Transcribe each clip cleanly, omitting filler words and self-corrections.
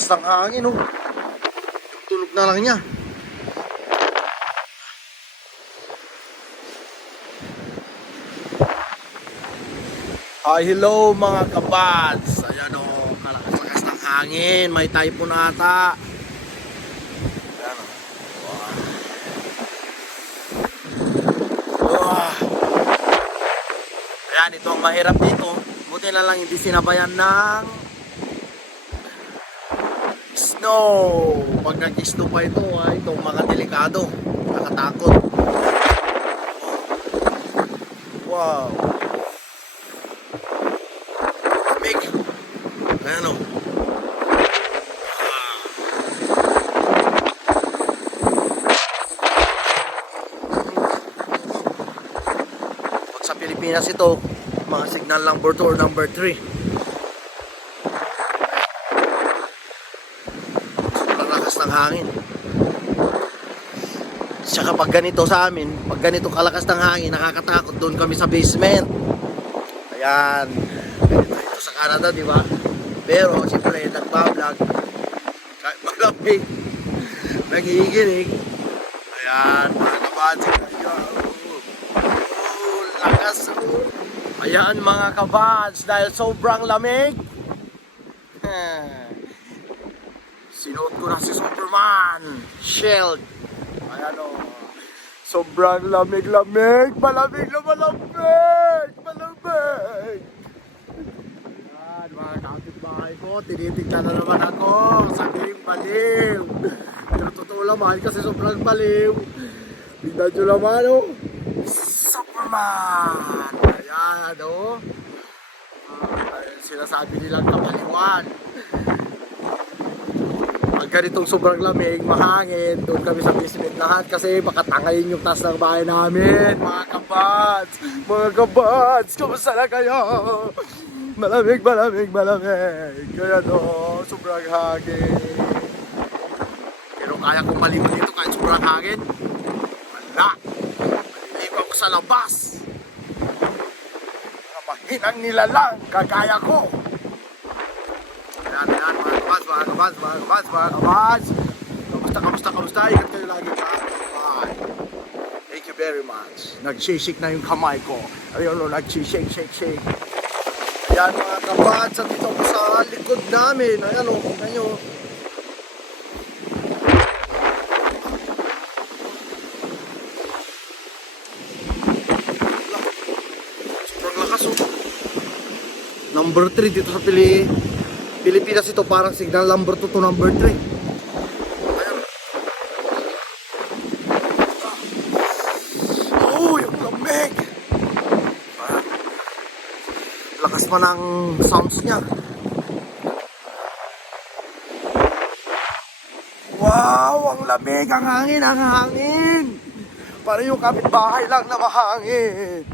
Lakas ng hangin, oh. Tunog na lang niya. Hi, hello mga kabads. Ayan, oh, kalakas-lakas ng hangin. May typhoon ata. Ayan, oh. Wow. Ayan, ito ang mahirap dito. Buti na lang hindi sinabayan ng snow. Pag nag-snow pa ito, itong mga delikado. Nakatakot. Wow. Lamig. Ayan, o. Pag sa Pilipinas ito, mga signal number 2 or number 3. Sobrang lakas ng hangin. Tsaka pag ganito sa amin, pag ganito kalakas ng hangin, nakakatakot. Doon kami sa basement. Ayan. Ganito ito sa Canada, di ba? Pero, siyempre, nagbablog. Kahit malamig, nangiginig. Ayan, mga kabads. Lakas. Ayan, mga kabads. Dahil sobrang lamig. Sinuot ko na si Superman. Shield. Ayan, o. Sobrang lamig-lamig. Malamig na malamig. Malamig. Ayan, mga kapitbahay ko. Tinitignan na naman ako. Sabihin baliw. Pero totoo naman kasi sobrang baliw. Tignan nyo naman, o. Superman. Ayan, o. Ayan, sinasabi nilang kapaliwan. Pag ganitong sobrang lamig, mahangin, doon kami sa basement lahat kasi makatangayin yung taas ng bahay namin. Mga kabads! Mga kabads! Kamusta na kayo? Malamig, malamig, malamig. Kaya no, sobrang hangin. Pero kaya kong maliwan dito kahit sobrang hangin. Wala. Maliligo ako sa labas. Mahinang nilalang, kagaya ko. Ayan, mga kabads, mga kabads, mga kabads, mga kabads. Kamusta? Ingat kayo lagi, bye. Thank you very much. Nag-shake na yung kamay ko. Ayun, nag-shake. Ayan, mga kabads, at dito ko sa likod namin. Ayan, tingnan nyo. Sobrang lakas, oh. Number 3 dito sa Pilipinas ito, parang signal number 2 to number 3. Ayan. Oh, yung lamig. Lakas pa ng sounds niya. Wow, ang lamig, ang hangin. Parang yung kapitbahay lang na mahangin.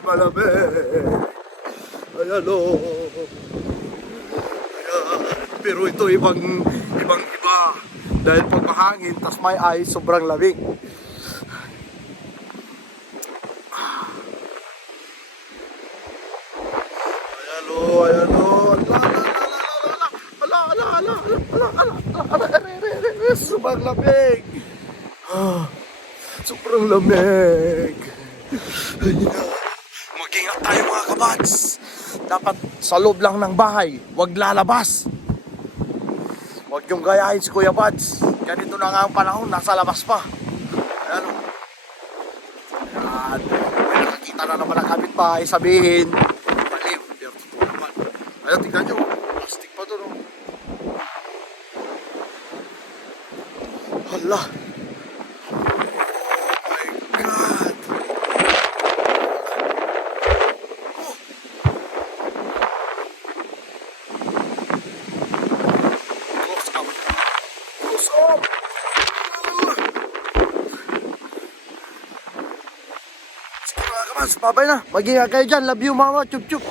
Malamig. Ayan, o. Pero ito ibang iba. Dahil pag mahangin, tas may ice, sobrang lamig. Ayan, o. Sobrang lamig. Sobrang lamig. Mag-ingat tayo, mga kabads. Dapat sa loob lang ng bahay, huwag lalabas. Huwag yung gayahin si Kuya Bads. Ganito na nga ang panahon, nasa labas pa. Ayan, o. Ayan. May nakakita na naman ang kapitbahay, sabihin baliw, pero totoo naman. Ayan, tingnan nyo, plastic pa doon, o. Hala. Babay na. Mag-ingat kayo dyan. Love you, mama. Chup chup.